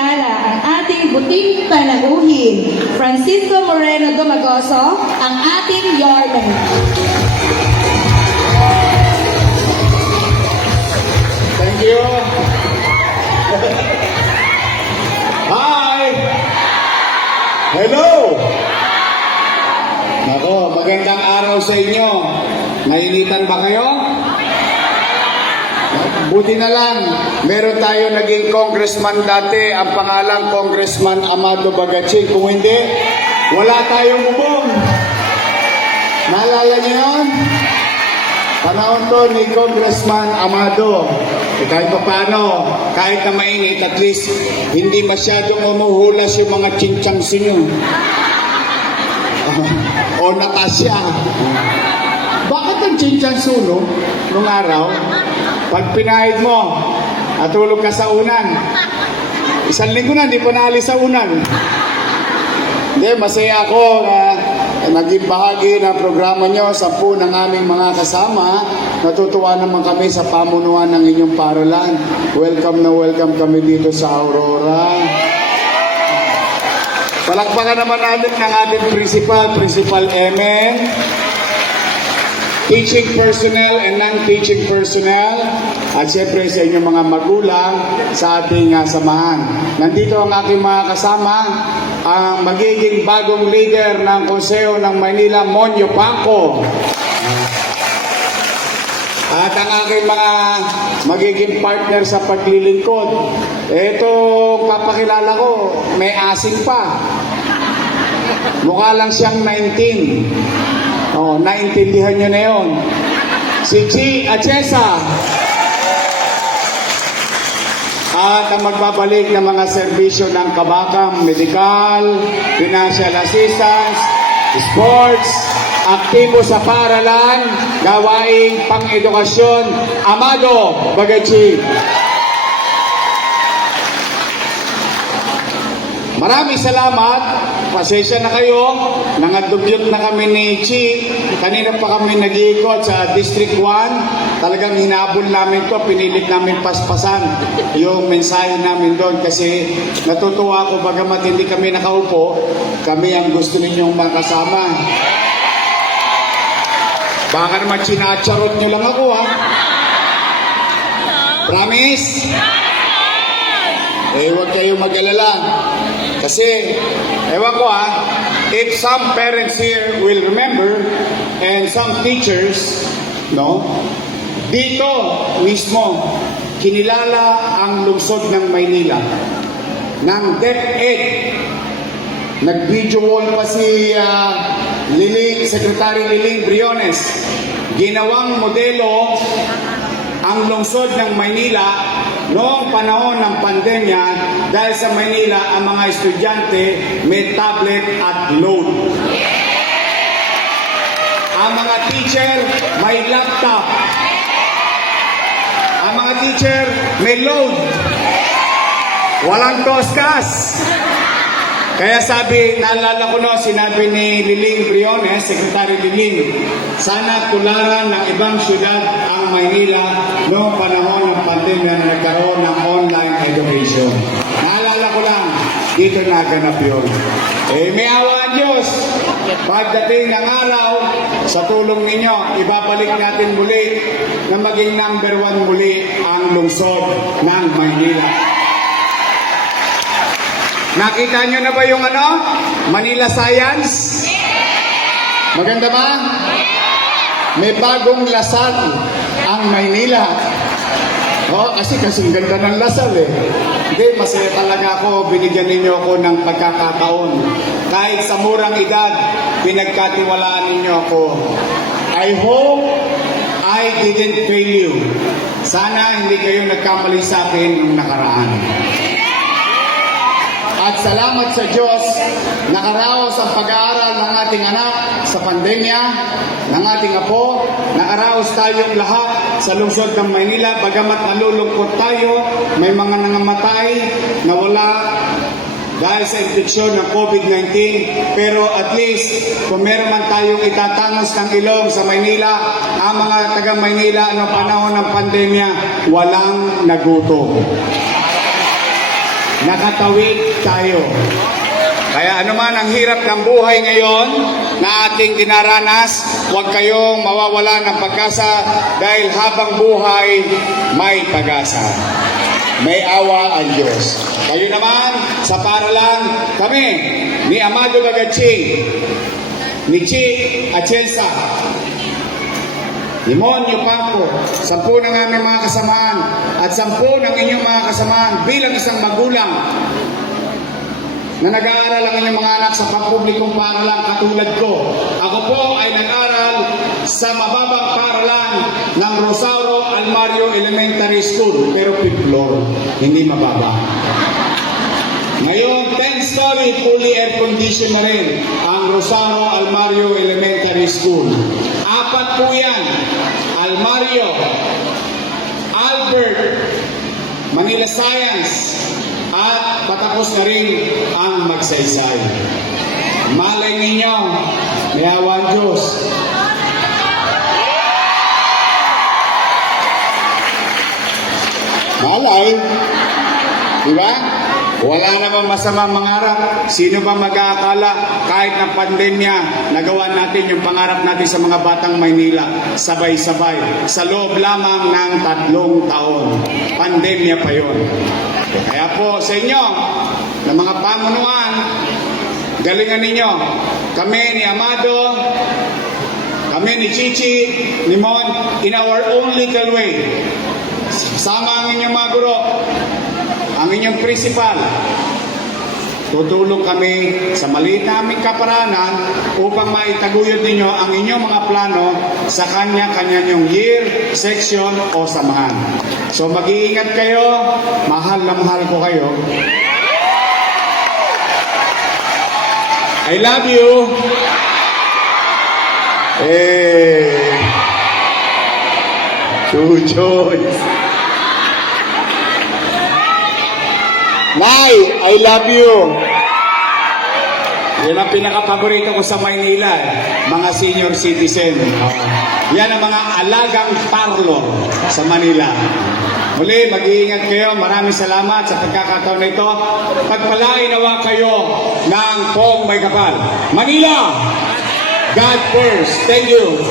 ipakilala ang ating buting panauhin, Francisco Moreno Dumagoso, ang ating Yorme. Thank you. Hi! Hello! Nako, magandang araw sa inyo. Nainitan ba kayo? Buti na lang, meron tayo naging congressman dati, ang pangalan Congressman Amado Bagatsing. Kung hindi, wala tayong bubong. Naalala niyo yun? Panahon to ni Congressman Amado. Kahit pa paano, kahit na mainit, at least hindi masyadong umuhulas yung mga chinchangs nyo. O Natasha. Bakit ang chinchangs no? Nung araw, pag pinahid mo, at tulog ka sa unan. Isang linggo na, hindi pa naalis sa unan. Hindi, masaya ako na naging bahagi ng programa nyo, 10 ng aming mga kasama. Natutuwa naman kami sa pamunuan ng inyong paralan. Welcome na welcome kami dito sa Aurora. Palakpakan naman natin ng ating Principal Emen, teaching personnel and non-teaching personnel, at siyempre sa inyong mga magulang sa ating samahan. Nandito ang aking mga kasama, ang magiging bagong leader ng Konseho ng Maynila, Monyo Pangco. At ang aking mga magiging partner sa paglilingkod. Ito, papakilala ko, may asin pa. Mukha lang siyang 19. Oh, naintindihan nyo na yun. Si G. Achesa. At ang magbabalik ng mga serbisyo ng kabakang, medical, financial assistance, sports, aktibo sa paaralan, gawaing pang-edukasyon, Amado Bagatsing. Maraming salamat. Pasensya na kayo. Nangadugyot na kami ni Chi. Kanina pa kami nag-iikot sa District 1. Talagang hinabol namin to. Pinilit namin paspasan yung mensahe namin doon. Kasi natutuwa ako bagamat hindi kami nakaupo. Kami ang gusto ninyong makasama. Baka naman sinacharot nyo lang ako, ha? Promise? Huwag kayong mag-alala. Kasi, ewan ko if some parents here will remember, and some teachers, no, dito mismo, kinilala ang lungsod ng Maynila ng DepEd. Nag-video wall pa si Secretary Liling Briones. Ginawang modelo ang lungsod ng Maynila noong panahon ng pandemya dahil sa Maynila ang mga estudyante may tablet at load. Ang mga teacher may laptop. Ang mga teacher may load. Walang toskas. Kaya naalala ko sinabi ni Liling Briones, Secretary Liling, sana tularan ng ibang syudad ang Maynila noong panahon ng pandemya na nagkaroon ng online education. Naalala ko lang, dito naganap yun. May awa ang Diyos. Pagdating ng araw, sa tulong ninyo, ibabalik natin muli na maging number 1 muli ang lungsod ng Maynila. Nakita nyo na ba yung Manila Science? Maganda ba? May bagong Lasal ang Maynila. Kasi ganda ng Lasal Hindi, masaya talaga ako. Binigyan ninyo ako ng pagkakataon. Kahit sa murang edad, pinagkatiwalaan ninyo ako. I hope I didn't fail you. Sana hindi kayo nagkamali sa akin nung nakaraan. At salamat sa Diyos, nakaraos ang pag-aaral ng ating anak sa pandemya, ng ating apo, nakaraos tayong lahat sa lungsod ng Maynila, bagamat nalulungkot tayo, may mga nangamatay, nawala dahil sa infeksyon ng COVID-19, pero at least kung meron man tayong itatangos ng ilong sa Maynila, ang mga taga Maynila noong panahon ng pandemya, walang nagutom. nakatawid tayo. Kaya anuman ang hirap ng buhay ngayon na ating dinaranas, huwag kayong mawawala ng pag-asa dahil habang buhay may pag-asa. May awa ang Diyos. Kayo naman, sa paralan, kami, ni Amado Bagaching, ni Chi Atienza, ni Monyo Pangko, 10 ng aming mga kasamaan, at 10 ng inyong mga kasamaan bilang isang magulang na nag-aaral ang inyong mga anak sa pampublikong paaralan katulad ko. Ako po ay nag-aral sa mababang paaralan ng Rosauro Almario Elementary School, pero 5th floor, hindi mababa. Ngayon, 10-story, fully air-conditioned na rin ang Rosario Almario Elementary School. 4 po yan, Almario, Albert, Manila Science, at patapos na rin ang Magsaysay. Malay ninyo, may awa ang Diyos. Malay, di ba? Wala namang masamang mangarap. Sino ba mag-aakala kahit ng pandemya, nagawa natin yung pangarap natin sa mga batang Maynila, sabay-sabay, sa loob lamang ng 3 taon. Pandemya pa yon. Kaya po sa inyo, na mga pamunuan, galingan ninyo. Kami ni Amado, kami ni Chichi, ni Mon, in our own little way. Sama ang inyong mga guro, ang inyong principal. Tutulong kami sa maliit na aming kaparanan upang maitaguyod ninyo ang inyong mga plano sa kanya-kanya nyong year, section o samahan. So mag-iingat kayo, mahal na mahal ko kayo. I love you. Chuchoy. Nay, I love you. Yan ang pinaka-paborito ko sa Maynila, mga senior citizen. Yan ang mga alagang parlor sa Manila. Muli, mag-iingat kayo. Maraming salamat sa pagkakataon na ito. Pagpalain nawa kayo ng Pong May Kapal. Manila, God first. Thank you.